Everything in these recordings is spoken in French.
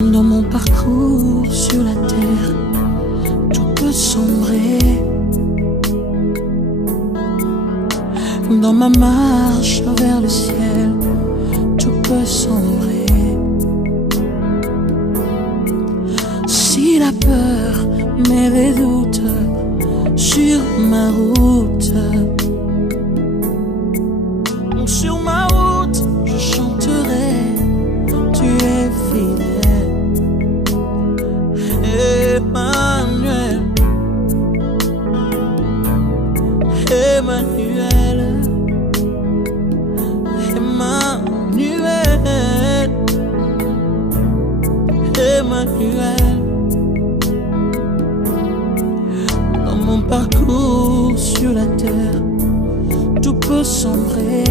Dans mon parcours sur la terre, tout peut sombrer. Dans ma marche vers le ciel, tout peut sombrer. Si la peur met des doutes sur ma route, je chanterai, tu es fidèle. Emmanuel, Emmanuel, Emmanuel, Emmanuel. Dans mon parcours sur la terre, tout peut sombrer.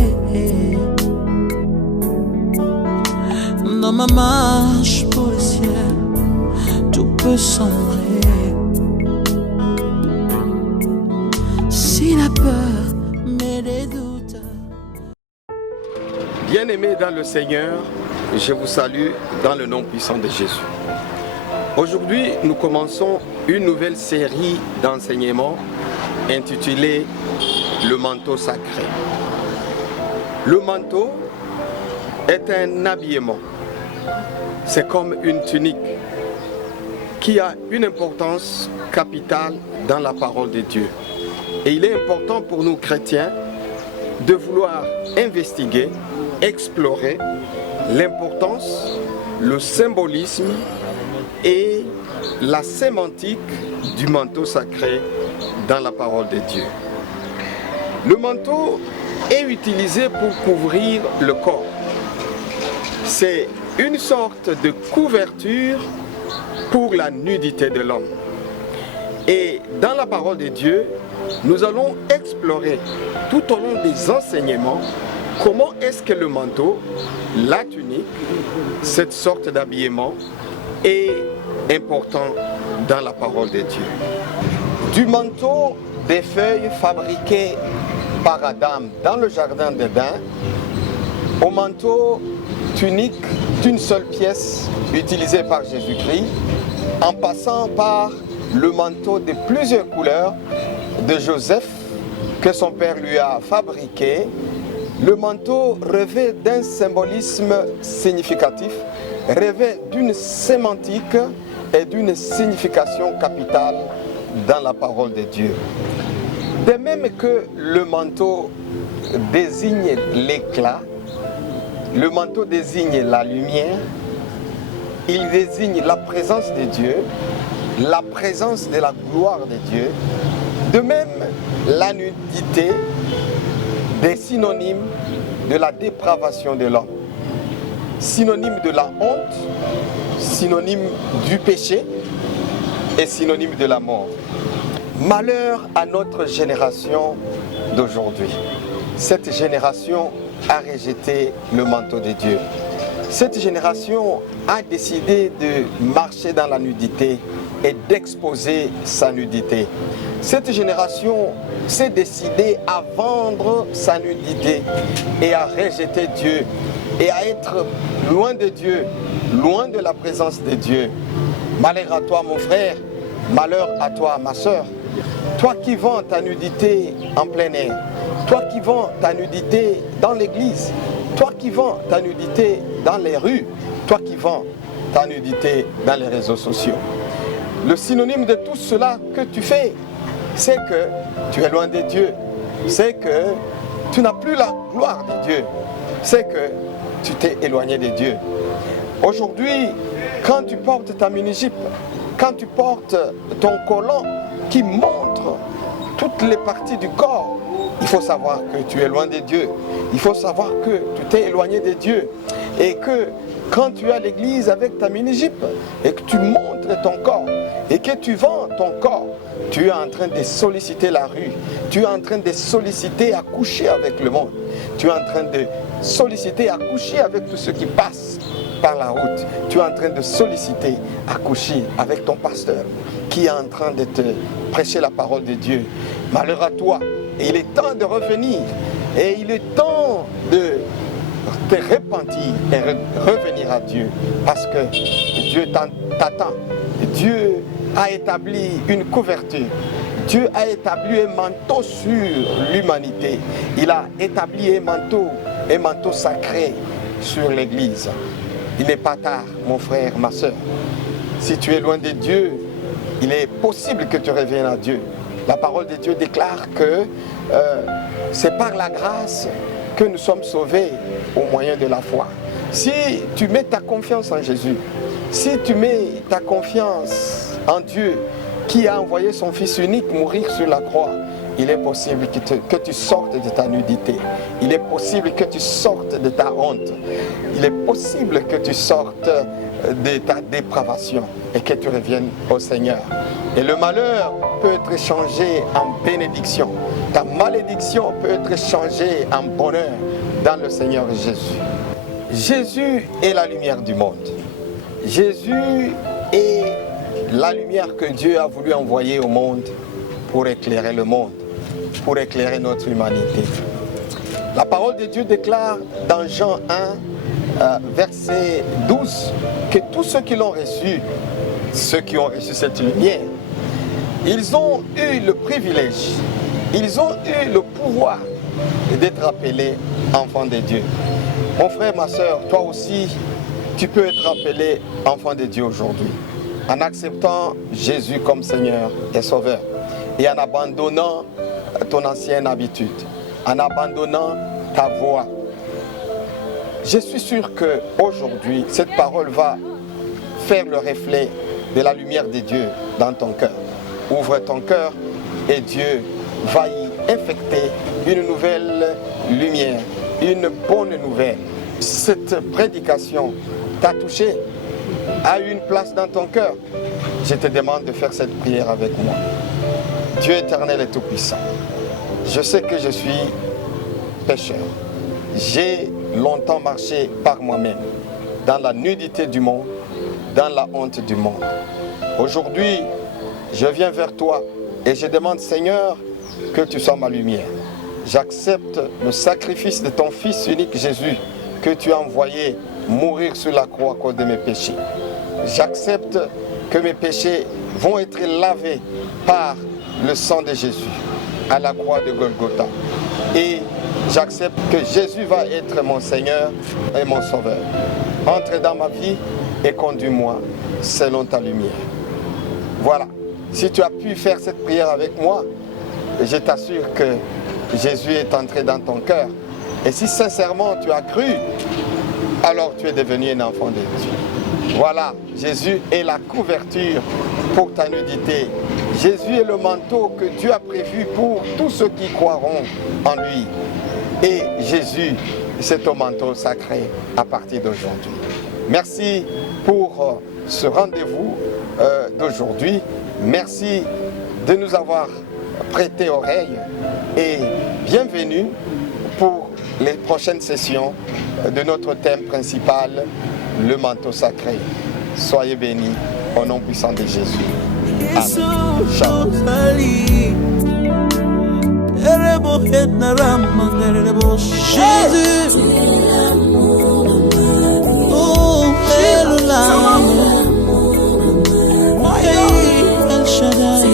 Dans ma marche pour le ciel, tout peut sombrer. Si la peur met des doutes. Bien-aimés dans le Seigneur, je vous salue dans le nom puissant de Jésus. Aujourd'hui, nous commençons une nouvelle série d'enseignements intitulée « Le manteau sacré ». Le manteau est un habillement. C'est comme une tunique qui a une importance capitale dans la parole de Dieu. Et il est important pour nous chrétiens de vouloir investiguer, explorer l'importance, le symbolisme et la sémantique du manteau sacré dans la parole de Dieu. Le manteau est utilisé pour couvrir le corps. C'est une sorte de couverture pour la nudité de l'homme. Et dans la parole de Dieu, nous allons explorer tout au long des enseignements comment est-ce que le manteau, la tunique, cette sorte d'habillement est important dans la parole de Dieu. Du manteau, des feuilles fabriquées par Adam dans le jardin d'Éden, au manteau tunique d'une seule pièce utilisée par Jésus-Christ, en passant par le manteau de plusieurs couleurs de Joseph que son père lui a fabriqué. Le manteau revêt d'un symbolisme significatif, revêt d'une sémantique et d'une signification capitale dans la parole de Dieu. De même que le manteau désigne l'éclat, le manteau désigne la lumière, il désigne la présence de Dieu, la présence de la gloire de Dieu. De même, la nudité est synonyme de la dépravation de l'homme, synonyme de la honte, synonyme du péché et synonyme de la mort. Malheur à notre génération d'aujourd'hui. Cette génération a rejeté le manteau de Dieu. Cette génération a décidé de marcher dans la nudité et d'exposer sa nudité. Cette génération s'est décidée à vendre sa nudité et à rejeter Dieu et à être loin de Dieu, loin de la présence de Dieu. Malheur à toi mon frère, malheur à toi ma soeur. Toi qui vends ta nudité en plein air, toi qui vends ta nudité dans l'église, toi qui vends ta nudité dans les rues, toi qui vends ta nudité dans les réseaux sociaux. Le synonyme de tout cela que tu fais, c'est que tu es loin de Dieu, c'est que tu n'as plus la gloire de Dieu, c'est que tu t'es éloigné de Dieu. Aujourd'hui, quand tu portes ta mini-jupe, quand tu portes ton collant qui montre toutes les parties du corps, il faut savoir que tu es loin de Dieu. Il faut savoir que tu t'es éloigné de Dieu. Et que quand tu es à l'église avec ta mini-jupe et que tu montres ton corps et que tu vends ton corps, tu es en train de solliciter la rue. Tu es en train de solliciter à coucher avec le monde. Tu es en train de solliciter à coucher avec tous ceux qui passent par la route. Tu es en train de solliciter à coucher avec ton pasteur qui est en train de te prêcher la parole de Dieu. Malheur à toi. Et il est temps de revenir. Et il est temps de te repentir et revenir à Dieu, parce que Dieu t'attend. Dieu a établi une couverture. Dieu a établi un manteau sur l'humanité. Il a établi un manteau sacré sur l'Église. Il n'est pas tard, mon frère, ma soeur. Si tu es loin de Dieu, il est possible que tu reviennes à Dieu. La parole de Dieu déclare que c'est par la grâce que nous sommes sauvés au moyen de la foi. Si tu mets ta confiance en Jésus, si tu mets ta confiance en Dieu qui a envoyé son Fils unique mourir sur la croix, il est possible que tu sortes de ta nudité. Il est possible que tu sortes de ta honte. Il est possible que tu sortes de ta dépravation et que tu reviennes au Seigneur. Et le malheur peut être changé en bénédiction. Ta malédiction peut être changée en bonheur dans le Seigneur Jésus. Jésus est la lumière du monde. Jésus est la lumière que Dieu a voulu envoyer au monde pour éclairer le monde, pour éclairer notre humanité. La parole de Dieu déclare dans Jean 1, verset 12, que tous ceux qui l'ont reçu, ceux qui ont reçu cette lumière, ils ont eu le privilège, ils ont eu le pouvoir d'être appelés enfants de Dieu. Mon frère, ma soeur, toi aussi, tu peux être appelé enfant de Dieu aujourd'hui, en acceptant Jésus comme Seigneur et Sauveur, et en abandonnant ton ancienne habitude, en abandonnant ta voie. Je suis sûr qu'aujourd'hui, cette parole va faire le reflet de la lumière de Dieu dans ton cœur. Ouvre ton cœur et Dieu va y infecter une nouvelle lumière, une bonne nouvelle. Cette prédication t'a touché, a eu une place dans ton cœur. Je te demande de faire cette prière avec moi. Dieu éternel et tout-puissant, je sais que je suis pécheur. J'ai longtemps marché par moi-même, dans la nudité du monde, dans la honte du monde. Aujourd'hui, je viens vers toi et je demande, Seigneur, que tu sois ma lumière. J'accepte le sacrifice de ton Fils unique Jésus, que tu as envoyé mourir sur la croix à cause de mes péchés. J'accepte que mes péchés vont être lavés par le sang de Jésus à la croix de Golgotha. Et j'accepte que Jésus va être mon Seigneur et mon Sauveur. Entre dans ma vie et conduis-moi selon ta lumière. Voilà. Si tu as pu faire cette prière avec moi, je t'assure que Jésus est entré dans ton cœur. Et si sincèrement tu as cru, alors tu es devenu un enfant de Dieu. Voilà, Jésus est la couverture pour ta nudité. Jésus est le manteau que Dieu a prévu pour tous ceux qui croiront en lui. Et Jésus, c'est ton manteau sacré à partir d'aujourd'hui. Merci pour ce rendez-vous d'aujourd'hui. Merci de nous avoir prêté oreille et bienvenue pour les prochaines sessions de notre thème principal, le manteau sacré. Soyez bénis au nom puissant de Jésus. Amen. Shalom. Jésus, oh, c'est l'amour. El Shaddai,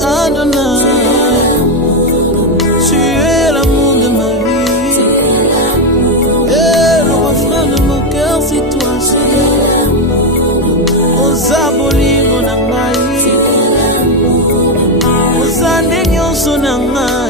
Adonai, tu es l'amour de ma vie. Et le refrain de mon cœur, c'est toi, Seigneur. Ozabolingo na ngai, ozandenyo sonanga.